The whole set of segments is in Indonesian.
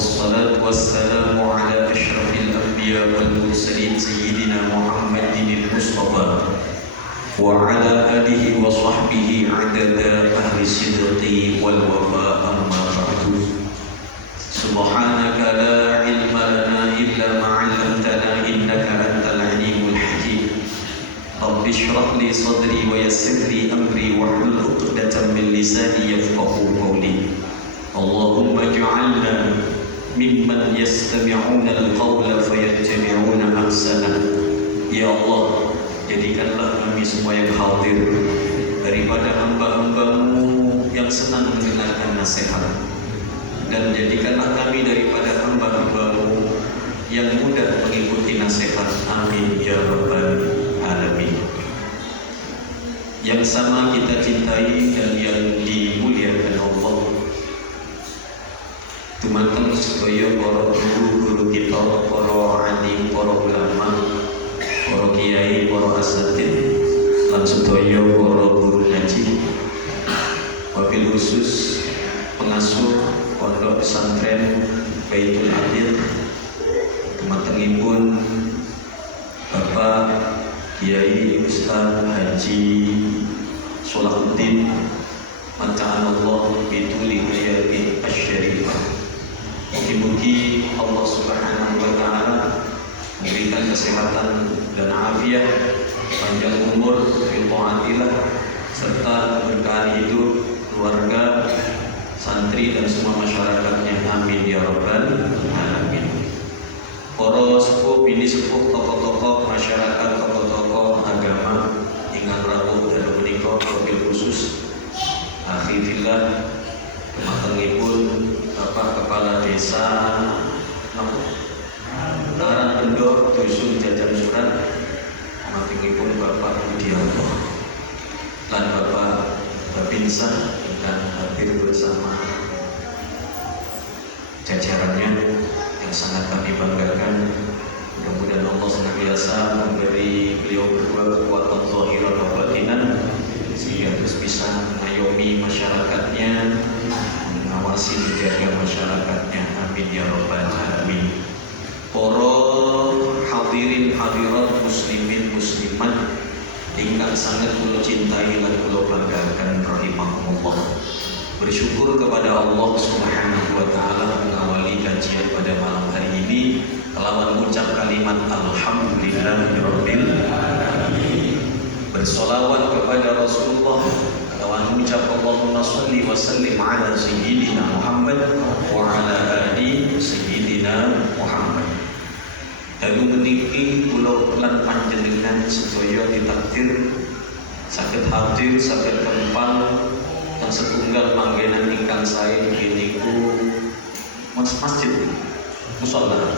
والصلاة والسلام على أشرف الأنبياء والمرسلين سيدنا محمد المصطفى وعلى آله وصحبه عدد أهل الصدق والوفاء أما بعد سبحانك لا علم لنا إلا ما علمتنا إنك أنت العليم الحكيم رب اشرح لي صدري ويسر لي أمري واحلل عقدة من لساني يفقهوا قولي اللهم اجعلنا ممن يستمعون القول فيتبعون أحسنه يا Allah, jadikanlah kami semua yang hadir daripada hamba-hambamu yang senang mendengarkan nasihat, dan jadikanlah kami daripada hamba-hambamu yang mudah mengikuti nasihat. Amin ya rabbal alamin. Yang sama kita cintai dan yang dimuliakan Allah, dumateng sedaya para guru kita, para alim, para ulama, para kiai, para asatid, lan sedaya para guru ngaji, wabil khusus pengasuh pondok pesantren Baitul Adil, dumatengipun Bapak Kiai Ustaz Haji Solahuddin Mata'anallah bituli hayati asyarifah. Mugi-mugi Allah Subhanahu wa Ta'ala memberikan kesehatan dan afiat, panjang umur, ilmuatilah, serta berkah hidup keluarga, santri dan semua masyarakatnya. Amin ya rabbal alamin. Para sepuh, bini sepuh, tokoh-tokoh masyarakat, tokoh-tokoh agama ingkang rawuh dalu menika, wabil khusus akhi fillah dumatengipun Bapak Kepala Desa Karangpendok Dusun Jajan Surat, dumatengipun Bapak Budianto lan Bapak Babinsa ingkang hadir bersama jajarannya yang sangat kami banggakan. Mudah-mudahan Allah senantiasa memberi beliau berdua kekuatan zahir dan batinan sehingga terus bisa mengayomi masyarakatnya, mengawasi menjaga masyarakatnya. Amin ya rabbal alamin. Para hadirin hadirat muslimin muslimat ingkang sangat kula cintai lan kula banggakan rahimahumullah. Bersyukur kepada Allah Subhanahu wa Ta'ala mengawali kajian pada malam hari ini kelawan ucap kalimat alhamdulillahirabbil alamin. Bersolawat kepada Rasulullah kelawan ucap Allahumma shalli wa sallim ala sayyidina Muhammad wa ala ali sayyidina Muhammad. Dalu meniki kula lan panjenengan sedaya ditakdir saged hadir, saged kempal dan setunggal manggenan ingkang sae niku masjid, musala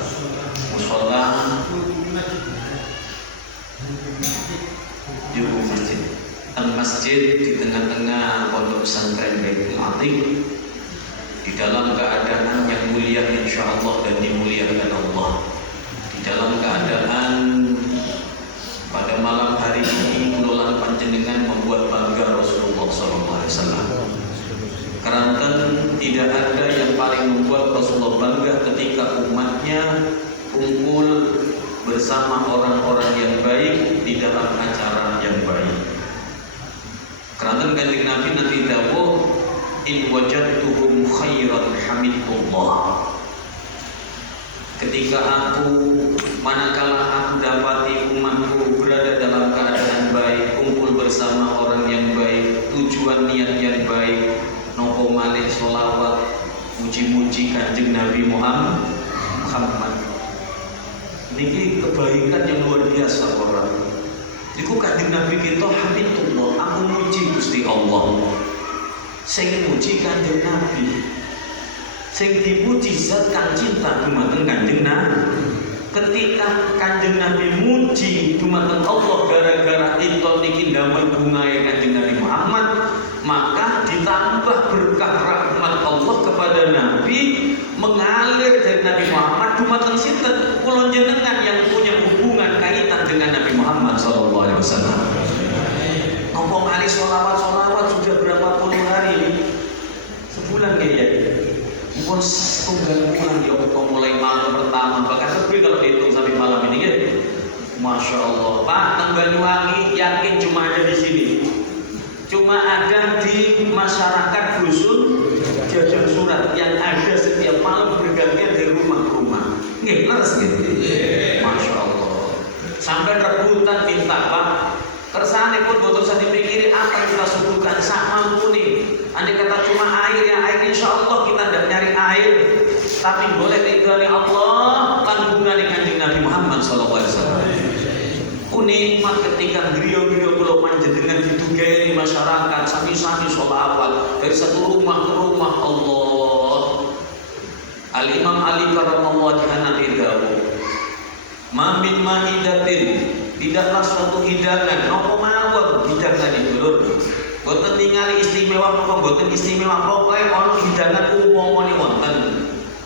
di masjid. Al-masjid di tengah-tengah pondok pesantren Baitul Adil di dalam keadaan yang mulia insyaallah dan dimuliakan Allah. Di dalam keadaan pada malam hari ini kula panjenengan membuat bangga Rasulullah SAW. Karena tidak ada yang paling membuat Rasulullah bangga ketika umatnya kumpul bersama orang-orang yang baik di dalam acara yang baik. Karena kanjeng Nabi nanti dawuh in wajadtuhum khairan hamidullah. Ketika manakala aku dapati umatku berada dalam keadaan baik, kumpul bersama orang yang baik, tujuan niat yang baik, nopo malih sholawat, muji-muji kanjeng Nabi Muhammad. Niki kebaikan yang luar biasa orang. Niku kanjeng Nabi kita hamidullah, aku muji Gusti Allah. Saya muji kanjeng Nabi. Sing dipuji zat kang cinta dumateng kanjeng Nabi. Ketika kanjeng Nabi muji dumateng Allah gara-gara itu niki damel bungae kanjeng Nabi Muhammad, maka ditambah berkah rahmat Allah kepada Nabi mengalir dari Nabi Muhammad dumateng sinten kula jenengan yang punya hubungan kaitan dengan Nabi Muhammad sallallahu alaihi wasallam. Nopo kali sholawat sudah berapa puluh hari? Sebulan ya. Pun Tunggal-tunggal ya kok mulai malam pertama bahkan lebih kalau dihitung sampai malam ini ya. Masya Allah Pak, Banyuwangi yakin cuma ada di sini, cuma ada di masyarakat dusun Jajan Surat yang ada setiap malam bergantian dari rumah ke rumah. Nggih, leres gitu. Masya Allah. Sampai rebutan minta Pak. Kersane pun boten usah dipikiri apa yang kita suguhkan sak mampuni. Andai kata cuma air ya air, insya Allah kita tidak nyari air, tapi boleh tinggali Allah lan gunane Kanjeng Nabi Muhammad SAW. Nikmat ketika beliau-beliau kula panjenengan ditugani masyarakat sami-sami sholawat dari satu rumah ke rumah Allah. Al-Imam Ali karamallahu wajhahu dawuh, "Ma min ma'idatin," tidaklah suatu hidangan napa mawon hidangan itu lho. Boten ningali istimewa napa boten istimewa, pokoke ana hidangan umumane wonten.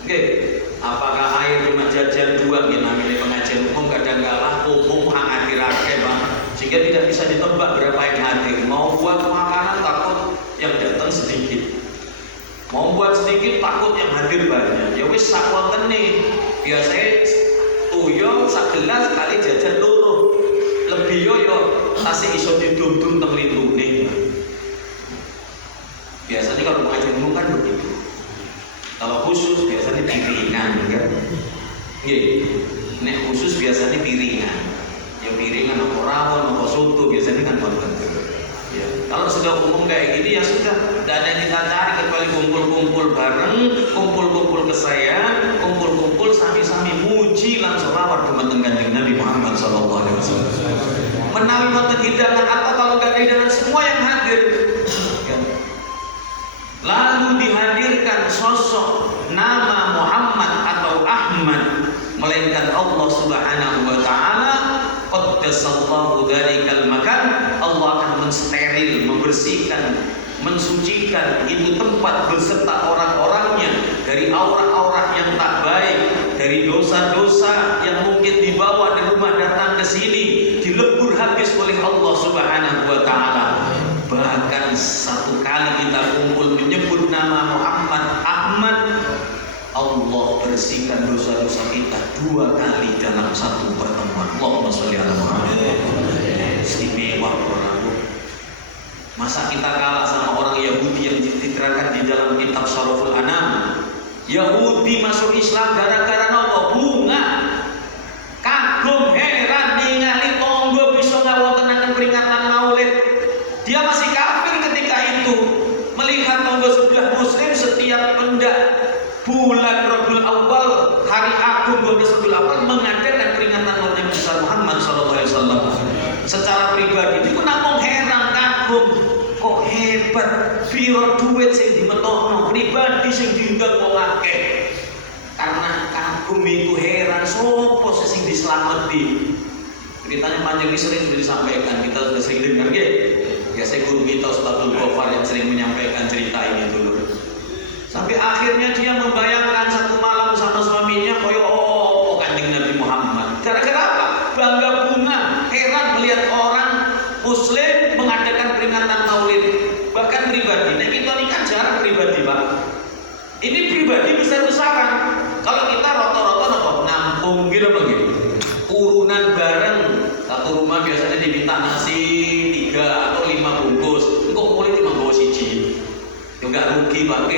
Nggih. Apakah air cuma jajan dua nggih namine pengajian umum kadang kala umum hadir-hadir Pak. Sehingga tidak bisa ditebak berapa yang hadir. Mau buat makanan takut yang datang sedikit. Mau buat sedikit takut yang hadir banyak. Ya wis sak wontene. Biasane tuyo sak gelas kali jajan loro. Lebih yo tasih iso didum-dum teng lintune. Biasanya kalau pengajian umum kan begitu. Kalau khusus biasanya piringan kan. Nggih. Nek khusus biasanya piringan. Ya piringan apa rawon apa soto biasanya kan wonten. Ya. Kalau sudah umum kayak gini ya sudah, tidak ada yang kita cari kecuali kumpul-kumpul bareng, kumpul-kumpul kesayangan, kumpul-kumpul sami-sami muji lan selawat dumateng Kanjeng Nabi Muhammad sallallahu alaihi wasallam. Menawi wonten hidangan atau kalau enggak ada hidangan semua yang hadir. Lalu dihadirkan sosok nama Muhammad atau Ahmad, melainkan Allah Subhanahu wa taala qaddasallahu dzalikal makan, Allah akan mensteril, membersihkan, mensucikan itu tempat beserta orang-orangnya dari aura-aura yang tak baik, dari dosa-dosa yang mungkin dibawa di rumah datang ke sini, dilebur habis oleh Allah Subhanahu wa taala. Bahkan satu kali kita kumpul menyebut nama Muhammad Ahmad, Allah bersihkan dosa-dosa kita 2 kali dalam satu pertemuan. Allahumma sholli ala Muhammad. Istimewa orang. Masa kita kalah sama orang Yahudi yang dititrakan di dalam kitab Syaraful Anam? Yahudi masuk Islam gara-gara nopo? Bunga. Kagum heran ningali tonggo bisa ngawontenaken peringatan Maulid. Dia masih kafir ketika itu, melihat tonggo sebelah muslim setiap pendak bulan Rabiul Awal, hari agung bulan Rabiul Awal mengadakan peringatan Maulid besar Muhammad SAW. Secara pribadi itu namung heran kagum, kok hebat, piro duit sing dimetokno, pribadi sing diundang wong akeh. Karena kagum itu heran, sopo sing dislameti. Ceritanya panjang ini sering sudah disampaikan, kita sudah sering dengar ya. Biasanya guru kita Ustadzul Ghafar yang sering menyampaikan cerita ini dulu. Sampai akhirnya dia membayangkan satu malam sama suaminya koyo Kanjeng Nabi Muhammad. Gara-gara apa? Bangga bunga, heran melihat orang muslim mengadakan peringatan Maulid. Bahkan pribadi, nah kita ini kan jarang pribadi Pak. Ini pribadi besar-besaran. Kalau kita rata-rata apa? Nampung gitu apa gitu. Urunan bareng, satu rumah biasanya diminta nasi 3 atau 5 bungkus. Kok boleh cuma bawa siji? Juga rugi Pak.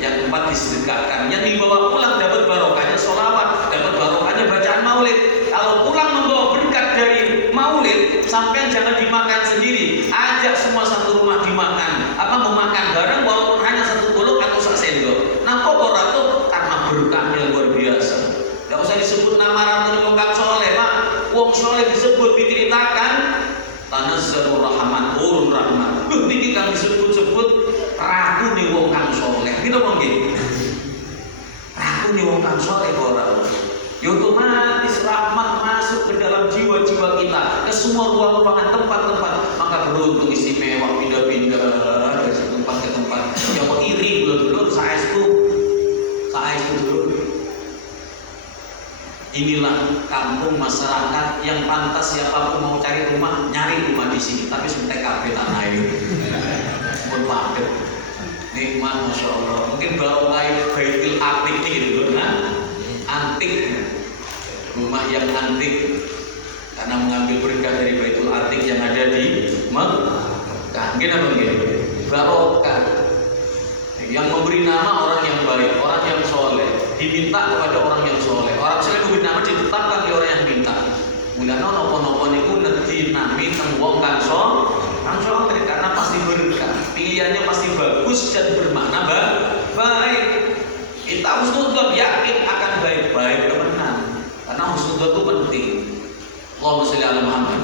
Yang 4 disedekahkan. Yang dibawa pulang dapat barokahnya sholawat, dapat barokahnya bacaan Maulid. Kalau pulang membawa berkat dari Maulid, sampai jangan dimakan sendiri. Ajak semua satu rumah dimakan. Apa mau makan bareng walaupun hanya 1 golok atau 1 sendok. Nah kok ratu? Karena berkahnya luar biasa. Gak usah disebut nama ratu wong kang soleh Pak. Wong soleh disebut diceritakan tanazzalur rahman, urun rahman. Niki kang disebut-sebut ratu nih wong kang soleh. Gitu apa nggih? Ratu nih wong kang soleh ora. Ya otomatis rahmat masuk ke dalam jiwa-jiwa kita, ke semua ruang-ruangan tempat-tempat. Maka beruntung istimewa pindah-pindah dari satu tempat ke tempat. Ya kok iri dulu saestu dulu. Inilah kampung masyarakat yang pantas siapapun mau cari rumah, nyari rumah di sini. Tapi sudah TKP tanah air, pun padet, nikmat, masya Allah. Mungkin baru kayak Baitul Atiq ini diminta kepada orang yang soleh. Orang soleh kudu nama ditetapkan di orang yang minta. Mulane napa-napa niku nedhi nami teng wong kang soleh karena pasti berkah. Pilihannya pasti bagus dan bermakna baik. Kita husnudzon yakin akan baik-baik kemenang. Karena husnudzon itu penting. Allahumma sholli ala Muhammad.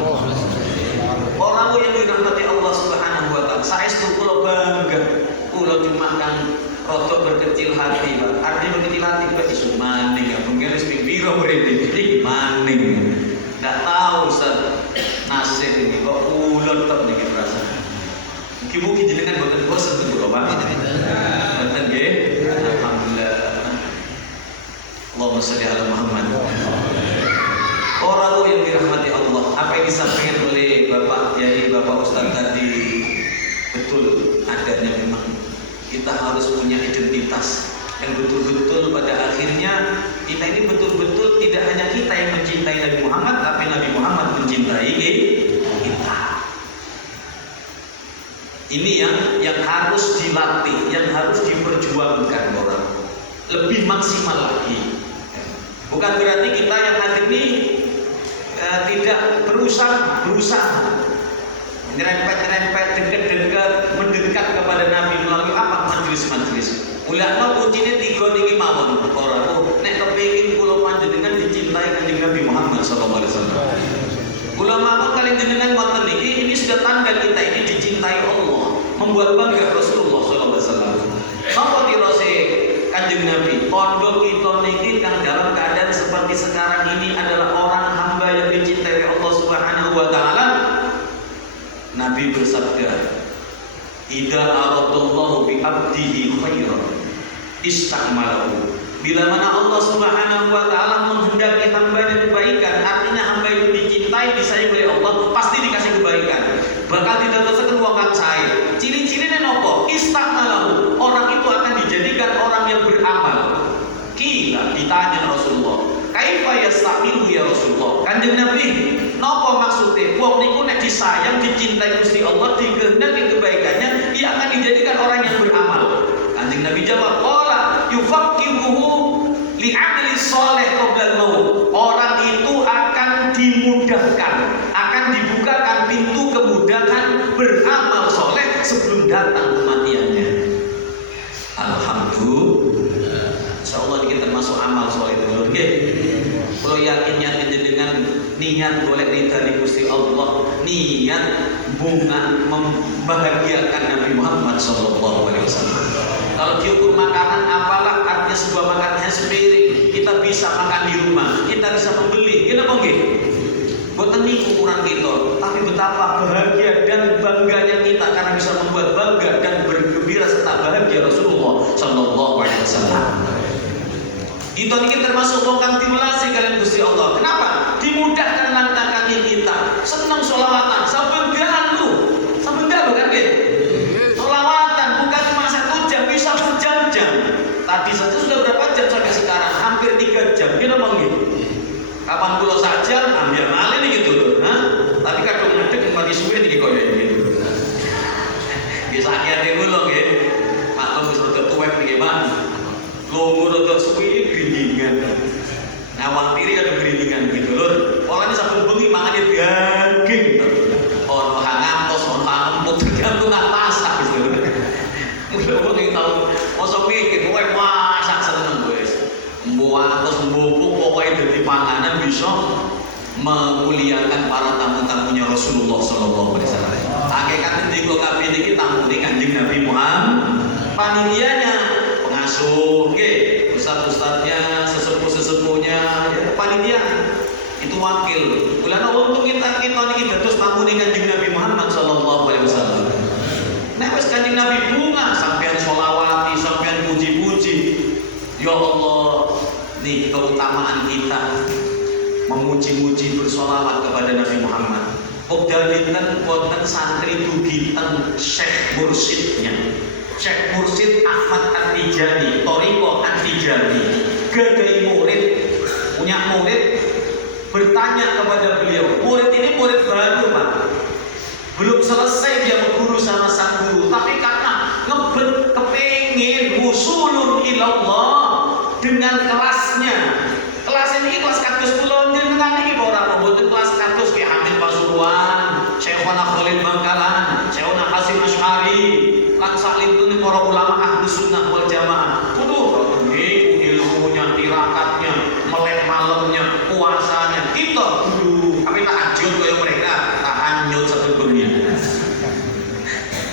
Orang yang dirahmati Allah Subhanahu wa taala, saestu kula bangga. Kula cuma kang rada berkecil hati, Pak. Artinya berkecil hati Pak isu maning, ya mungkin wis ping pira mrene iki maning. Enggak tahu Ustaz. Nasib ini kok ulun tok niki rasane. Mugi-mugi jenengan boten bosen kula, Pak. Boten nggih. Alhamdulillah. Allahumma sholli ala Muhammad. Orang yang dirahmati Allah, apa yang disampaikan oleh Bapak Yai, Bapak Ustaz tadi betul adanya. Memang kita harus punya identitas yang betul-betul pada akhirnya kita ini betul-betul tidak hanya kita yang mencintai Nabi Muhammad, tapi Nabi Muhammad mencintai kita. Ini yang harus dilatih, yang harus diperjuangkan orang lebih maksimal lagi. Bukan berarti kita yang hari ini tidak berusaha nyerempet, dekat, mendekat kepada Nabi melalui apa? Majelis-majelis. Ulama kuncinya 3 niki mawon. Ora nek kepengin kula panjenengan dicintai kanjeng Nabi Muhammad sallallahu alaihi wasallam. Ulama apa kalian jenengan ngoten niki, ini sudah tanda kita ini dicintai Allah, membuat bangga Rasulullah sallallahu alaihi wasallam. Napa dirose kanjeng Nabi? Pondok kita niki kang dalam keadaan seperti sekarang ini adalah orang hamba yang dicintai Allah Subhanahu wa taala. Nabi bersabda, "Idza aradallahu bi 'abdihi khairan ista'malahu." Bila mana Allah Subhanahu wa taala menghendaki hamba kebaikan, artinya hamba itu dicintai, disayang oleh Allah, pasti dikasih kebaikan. Bakal didadoskeun wong kang sae. Ciri-cirine napa? Ista'malahu. Orang itu akan dijadikan orang yang beramal. Kila ditanya Rasulullah, "Kaifa yastamilu ya Rasulullah?" Kanjeng Nabi, napa maksudnya? Wong niku nek disayang, dicintai Gusti Allah, dikehendaki kebaikannya, dia akan dijadikan orang yang beramal. Kanjeng Nabi jawab, "Qala yufaqqihuhu li'amali shalih qabla al-maut." Orang itu akan dimudahkan, akan dibukakan pintu kemudahan beramal soleh sebelum datang kematiannya. Alhamdulillah. Insyaallah kita termasuk amal soleh dulu nggih. Kalau yakinnya dengan niat boleh ridha Gusti Allah, niat bunga membahagiakan Nabi Muhammad sallallahu alaihi wasallam. Kalau diukur makanan, apalah artinya sebuah makanannya sepiring, kita bisa makan di rumah, kita bisa membeli, kita mau nggih? Boten niku ukuran kita, tapi betapa bahagia dan bangganya kita karena bisa membuat bangga dan bergembira serta bahagia Rasulullah sallallahu alaihi wasallam. Itu ini termasuk wong kang diwelasi kalian Gusti Allah. Kenapa? Dimudahkan langkah-langkah kita. Senang sholawatan, sambil dalu kan nggih? Sholawatan bukan cuma 1 jam, bisa berjam-jam. Tadi saja sudah berapa jam sampai sekarang? Hampir 3 jam. Kita mau nggih? Kapan kula saja ambil malih niki gitu. Tapi kadung ngadeg mati suwe niki koyo iki. Bisa ati kula nggih. Maklum wis rada tuwek niki, Pak. Lungguh rada suwi grindingan. Nah, wong tiri ada grindingan gitu lho. Polane saben bengi mangane daging. Ono hangantos, ono empuk tergantung nang masak gitu. Mula wong iki tau mosok mikir kowe masak seneng wis. Mbuatos mbupuk pokoke dadi panganan bisa memuliakan para tamu-tamunya Rasulullah sallallahu alaihi wasallam. Hakikat ndika kabeh niki tamune Kanjeng Nabi Muhammad. Panitianya pengasuh, ustaz-ustaznya, sesepuh-sesepuhnya, ya, panitia itu wakil. Mulane untuk kita niki dados tamu Kanjeng Nabi Muhammad sallallahu alaihi wasallam. Nek wis Kanjeng Nabi bunga sampean sholawati, sampean puji-puji. Ya Allah, nih keutamaan kita memuji-muji bersolawat kepada Nabi Muhammad. Wekdal dinten wonten santri dugi teng Syekh Mursyidnya. Syekh Mursyid Ahmad At-Tijani, Thariqah At-Tijani, gadai murid, punya murid, bertanya kepada beliau. Murid ini murid baru, Pak. Belum selesai dia berguru sama sang guru, tapi karena kepengin usulun ilallah, dengan kelasnya. Kelas ini kelas kados kula jenengan iki ora mboten kelas kados Ki Hamid Pasuruan, Syekhona Khalid Bangkalan, Syekhona Hasyim Asy'ari, lan salintune para ulama Ahlus Sunnah wal Jamaah. Kudu ilmunya, tirakatnya, melek malamnya, puasanya. Kita kudu tapi tahajud kaya mereka, tahajud satu dunia.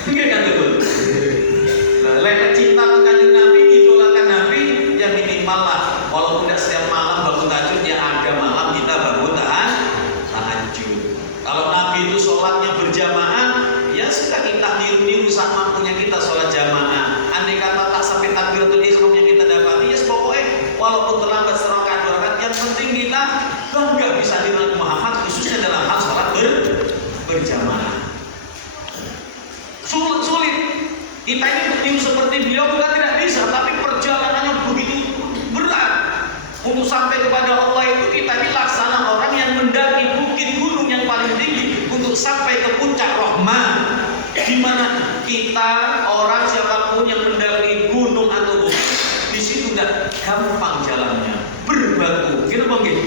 Nggih kan betul. Lek cinta ke Kanjeng Nabi, idolakan Nabi, ya minimal lah walaupun tidak setiap malam bangun tahajud, ya ada malam kita bangun tahajud. Kalau Nabi itu sholatnya berjamaah, ya sudah kita niru-niru sama mampunya kita sholat jamaah. Andai kata tak sampai takbiratul ihram yang kita dapati, ya pokoknya walaupun terlambat serangkaian dua rakaat, yang penting kita bangga bisa niru Muhammad, khususnya dalam hal sholat berjamaah. Sulit. Kita ini berniru seperti beliau bukan tidak bisa, tapi perjalanannya begitu berat. Untuk sampai kepada Allah itu kita ini laksana orang yang mendaki bukit gunung yang paling tinggi untuk sampai ke puncak Rahman. Di mana kita orang siapapun yang mendaki gunung atau bukit, di situ tidak gampang jalannya, berbatu, gitu bang.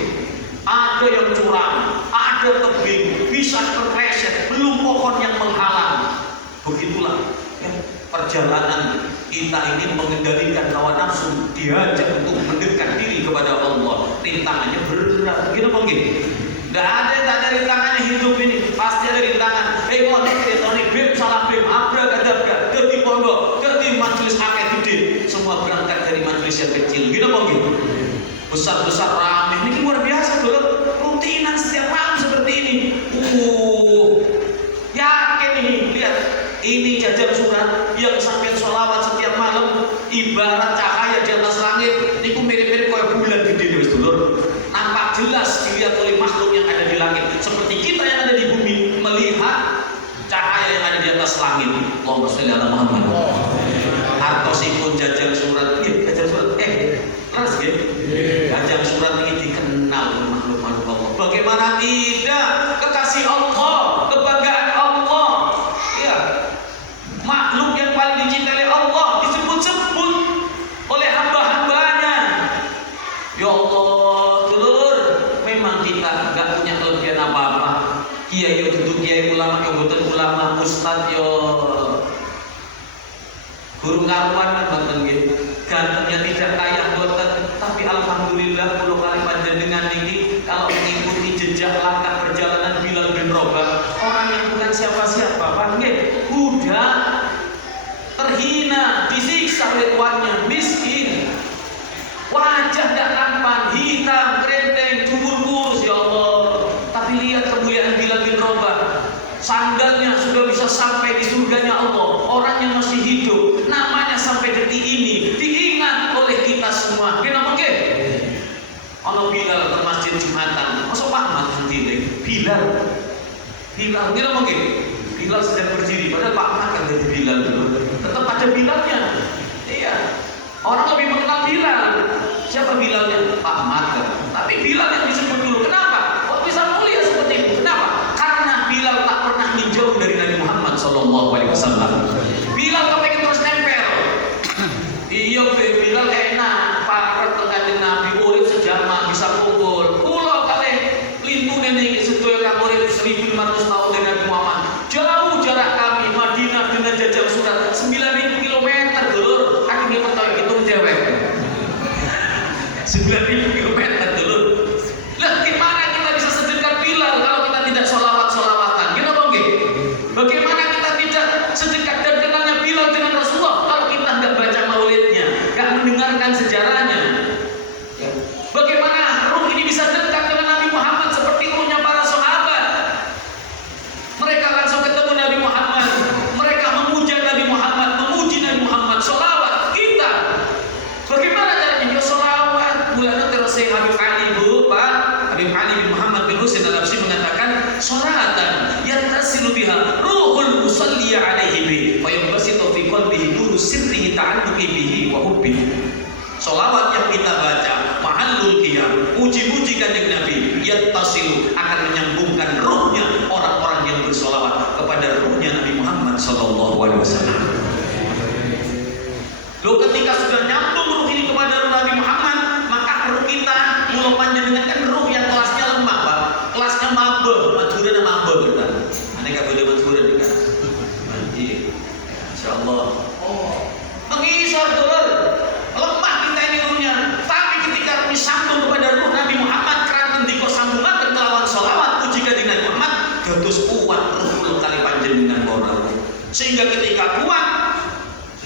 Ada yang curam, ada tebing, bisa terpleset, belum pohon yang menghalang. Begitulah perjalanan kita ini mengendalikan hawa nafsu, diajak untuk mendekatkan diri kepada Allah. Rintangannya berat, gitu bang. Tidak ada yang tak ada rintangannya hidup ini, pasti ada rintangan. Bim salah bim, abra-kadabra, ke di pondok, ke di majelis akad gede, semua berangkat dari majelis yang kecil, gitu bang. Besar-besar ramai, ini luar biasa tuh, rutinan setiap malam seperti ini. Yakin ini, lihat. Ini jajar surat yang sampai sholawat setiap malam ibarat cahaya di atas langit. Niku mirip-mirip kayak bulan gede wis dulur. Nampak jelas dilihat oleh makhluk yang ada di langit. Seperti kita yang ada di bumi melihat cahaya yang ada di atas langit. Allahumma sholli ala Muhammad. Artosipun jajar surat, jajar surat. Terus jajar surat ini dikenal oleh makhluk-makhluk Allah. Bagaimana tidak kekasih Allah, kebanggaan Allah. Ya. Makhluk yang paling dicintai Allah disebut-sebut oleh hamba-hambanya. Ya Allah, dulur, memang kita enggak punya kelebihan apa-apa. Kiai yo duduk kiai, ulama yo mboten ulama, ustaz yo guru karuan kan mboten nggih. Gantengnya tidak kaya mboten, tapi alhamdulillah kula kali panjenengan niki kalau mengikuti jejak langkah perjalanan Bilal bin Rabah, orang yang bukan siapa-siapa, Pak nggih, budak terhina, disiksa oleh tuannya, miskin, wajah tidak tampan, hitam, keriting, jubur kurus, ya Allah. Tapi lihat kemuliaan Bilal bin Rabah, sandalnya sudah bisa sampai di surganya Allah. Orang yang masih hidup, namanya sampai detik ini diingat oleh kita semua. Kenapa nggih? Ana Bilal ke masjid Jumatan, masuk Ahmad sendiri. Bilal, kenapa nggih? Bilal sedang berdiri, padahal Pak Ahmad kan jadi Bilal dulu. Tetap ada Bilalnya. Iya. Orang lebih mengenal Bilal. Siapa Bilalnya? Pak Ahmad. Tapi Bilal yang disebut dulu. Kenapa? Kok bisa mulia seperti itu? Kenapa? Karena Bilal tak pernah menjauh dari Nabi Muhammad SAW. Bilal kepengen terus nempel. Iya, Bilal enak. Para Kanjeng Nabi urip sejamaah bisa kumpul. Kula kalih lintune niki sedaya kang urip 1500 tahun dengan Nabi Muhammad. Jauh jarak kami Madinah dengan jajar surat 9.000 km dulur. Aku ini percaya hitung cewek 9.000 km dulur. Lah gimana kita bisa sedekat Bilal kalau kita tidak sholawat-sholawatan? Kita bangga. Bagaimana kita tidak sedekat dan kenalnya Bilal dengan Rasulullah kalau kita nggak baca maulidnya, nggak mendengarkan sejarahnya? Bagaimana ruh ini bisa dekat dengan Nabi Muhammad seperti ruhnya para sahabat? Mereka langsung ketemu Nabi Muhammad, mereka memuja Nabi Muhammad, memuji Nabi Muhammad, sholawat. Kita bagaimana caranya? Ya sholawat. Mulanya terus Habib Ali Bu, Pak Habib Ali bin Muhammad bin Husain Al-Habsyi mengatakan, sholatan yattasilu biha ruhul musalli alaihi bi wa yabsitu fi qalbihi nuru sirrihi ta'alluqi bihi wa hubbihi. Sholawat yang kita baca, mahallul qiyam, puji-puji kanjeng Nabi, yattasilu, akan menyambungkan ruhnya orang-orang yang bersolawat kepada ruhnya Nabi Muhammad SAW. Loh, ketika sudah nyambung ruh ini kepada Nabi Muhammad, kula panjenengan kan roh yang kelasnya lemah, Pak. Kelasnya mabel, majuran mabel kita. Ane gak boleh majuran kan. Nanti insyaallah. Oh, mengisar dulur. Lemah kita ini ruhnya. Tapi ketika disambung kepada ruh Nabi Muhammad karena ngendika sambungan kelawan sholawat puji kanjeng Nabi Muhammad dados kuat ruh kali panjenengan para ruh. Sehingga ketika kuat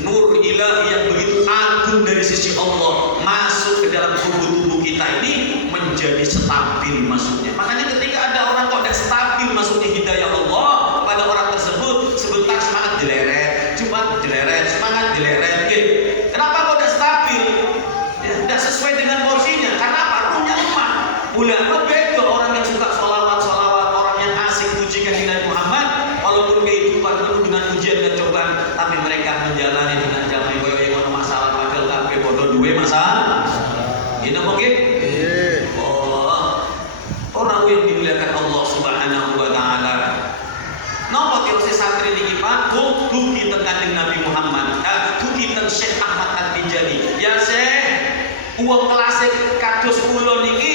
nur ilahi yang begitu agung dari sisi Allah masuk ke dalam tubuh kita ini menjadi stabil masuknya. Makanya ketika ada orang kok tidak stabil masuknya hidayah Allah pada orang tersebut, sebentar semangat jeleret, cuma jeleret, semangat jeleret, gitu. Kenapa kok tidak stabil? Ya, tidak sesuai dengan porsinya. Karena apa? Ruhnya lemah. Ulama beda orang yang suka sholawat, orang yang asik puji kanjeng Nabi Muhammad, walaupun kehidupan penuh dengan ujian dan cobaan, tapi mereka menjalani dengan damai. Koyo masalah padahal kabeh padha duwe masalah. Ini mungkin? Oh, orang yang dimuliakan Allah Subhanahu wa taala. Napa kira santri niki Pak? Dugi teng kanjeng Nabi Muhammad. Dugi teng Syekh Ahmad At-Tijani. Ya Syekh, uang kelas kados kula niki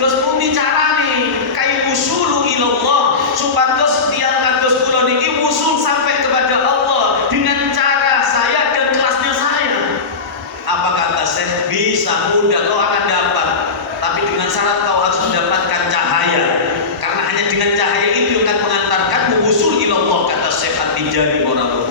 terus pundi carane kai usulu ilallah supados tiang kados kula niki usul sampai kepada Allah dengan cara saya dan kelasnya saya. Apa kata Syekh? Bisa, mudah, kau akan dapat, tapi dengan syarat kau harus mendapatkan cahaya, karena hanya dengan cahaya itu yang akan mengantarkanmu usul ilallah, kata Syekh At-Tijani Morabu.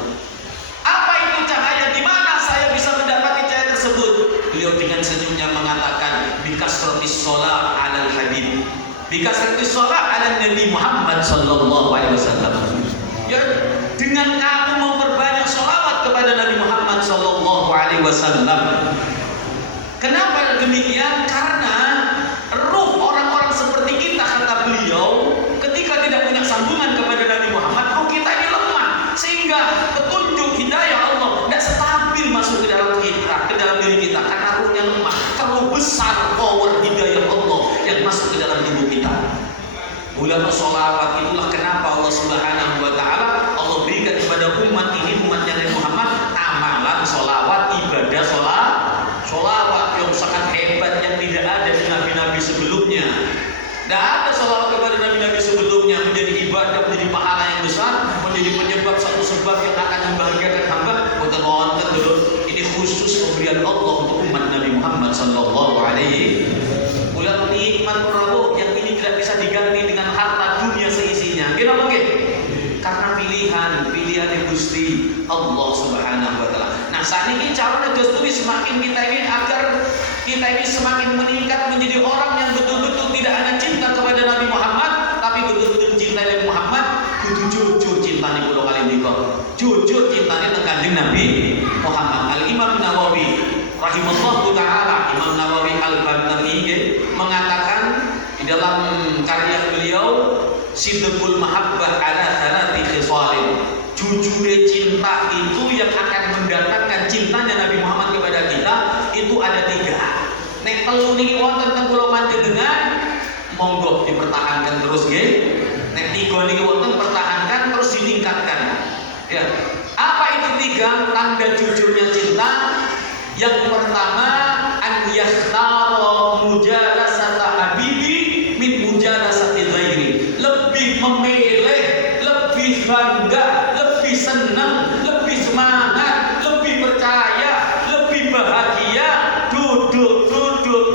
Apa itu cahaya? Di mana saya bisa mendapati cahaya tersebut? Beliau dengan senyumnya mengatakan bikasratis sholat alal habib, bikasratis sholat ala Nabi Muhammad sallallahu alaihi wasallam. Ya, dengan kamu memperbanyak sholawat kepada Nabi Muhammad sallallahu alaihi wasallam. Kenapa demikian? Karena ruh orang-orang seperti kita, kata beliau, ketika tidak punya sambungan kepada Nabi Muhammad, ruh kita ini lemah, sehingga petunjuk hidayah Allah tidak stabil masuk ke dalam kita, ke dalam diri kita, karena ruhnya lemah. Terlalu besar power hidayah Allah yang masuk ke dalam tubuh kita. Ulama sholawat itulah kenapa Allah Subhanahu wa taala Allah berikan kepada umat ini, umatnya Nabi Muhammad, amalan sholawat, ibadah sholawat yang sangat hebat yang tidak ada di nabi-nabi sebelumnya. Tidak ada sholawat kepada nabi-nabi sebelumnya menjadi ibadah, menjadi pahala yang besar, menjadi penyebab satu sebab yang akan membahagiakan hamba. Wonten dulu, ini khusus pemberian Allah untuk umat Nabi Muhammad sallallahu alaihi wasallam. Nikmat Prabu yang ini tidak bisa diganti dengan harta dunia seisinya. Kenapa mungkin? Karena pilihan yang Gusti Allah Subhanahu wa taala. Nah, saat ini caranya desturi semakin kita ini agar kita ini semakin meningkat menjadi orang yang betul-betul tidak hanya cinta kepada Nabi Muhammad, tapi betul-betul cinta Nabi Muhammad, kudu jujur cintane kula kali nika. Jujur cintane teng Kanjeng Nabi Muhammad. Al-Imam Nawawi rahimallahu taala, Imam Nawawi Al-Bantani mengatakan di dalam karya beliau Sidqul Mahabbah ala thalati khisalin, jujurnya cinta itu yang akan mendatangkan cintanya Nabi Muhammad kepada kita itu ada 3. Nek telu niki wonten teng kula panjenengan monggo dipertahankan terus nggih. Nek 3 niki wonten pertahankan terus ditingkatkan. Ya. Apa itu 3 tanda jujurnya cinta? Yang pertama, an yakhtara mujalasata habibi min mujalasati ghairi. Lebih memilih, lebih bangga, lebih senang, lebih semangat, lebih percaya, lebih bahagia duduk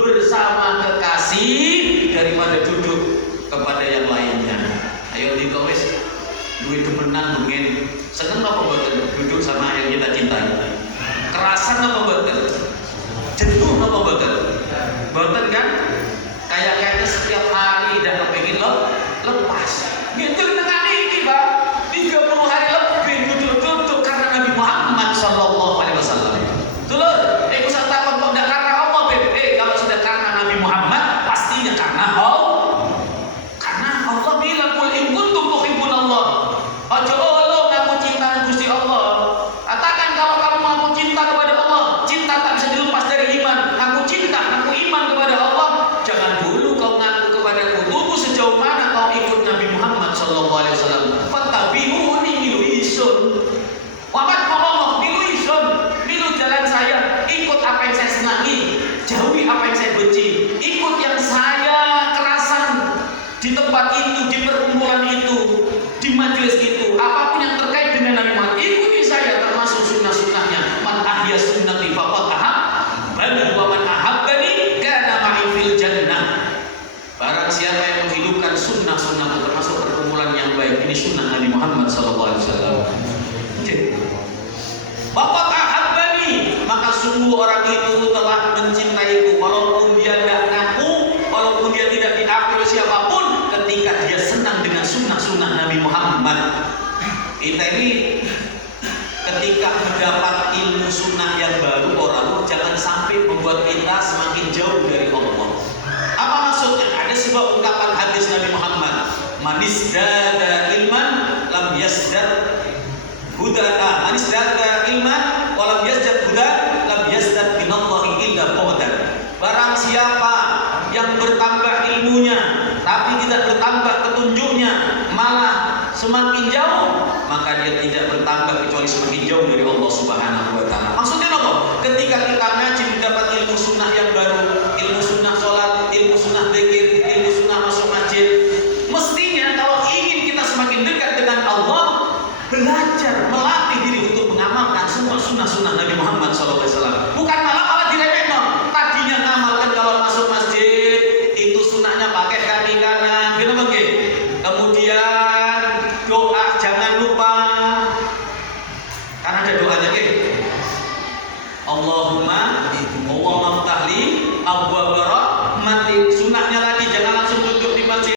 bersama kekasih daripada duduk kepada yang lainnya. Ayo dikawis duit demenan mungkin seneng apa mboten duduk sama yang kita cintai? Kerasan apa mboten? Jenuh apa mboten? Mboten kan? Kayaknya setiap hari dah kepengin lepas. Gitu dengan ini, Pak. 30 hari lebih duduk karena Nabi Muhammad sallallahu alaihi wasallam. Dulur, usah takut kok enggak karena Allah, Beb. Kalau sudah karena Nabi Muhammad, pastinya karena Allah. Karena Allah bilang, "Qul in kuntum tuhibbunallah." Aja Allah ngaku cinta Gusti menyayangi sunnah Nabi Muhammad SAW. Bapak ahabbani, maka sungguh orang itu telah mencintaiku, walaupun dia tidak ngaku, walaupun dia tidak diakui siapapun, ketika dia senang dengan sunnah-sunnah Nabi Muhammad. Kita ini ketika mendapat ilmu sunnah yang baru, orang jangan sampai membuat kita semakin jauh dari Allah. Apa maksudnya? Ada sebuah ungkapan hadis Nabi Muhammad, manisdada ilman lam yazdad huda, manisdada ilman walam yazdad huda lam yazdad minallahi illa bu'dan. Barang siapa yang bertambah ilmunya tapi tidak bertambah petunjuknya, malah semakin jauh, maka dia tidak bertambah kecuali semakin jauh dari Allah Subhanahu wa taala. Maksudnya apa? Ketika kita ngaji mendapat ilmu sunnah yang baru, ilmu sunnah sholat, ilmu sunnah zikir, ilmu sunnah masuk masjid, mestinya kalau ingin kita semakin dekat dengan Allah, belajar melatih diri untuk mengamalkan semua sunnah-sunnah Nabi Muhammad SAW. Bukan malah diremehkan. Tadinya ngamalkan kalau masuk masjid itu sunnahnya pakai kaki kanan, gitu begitu. Kemudian doa jangan lupa, karena ada doanya gitu. Allahumma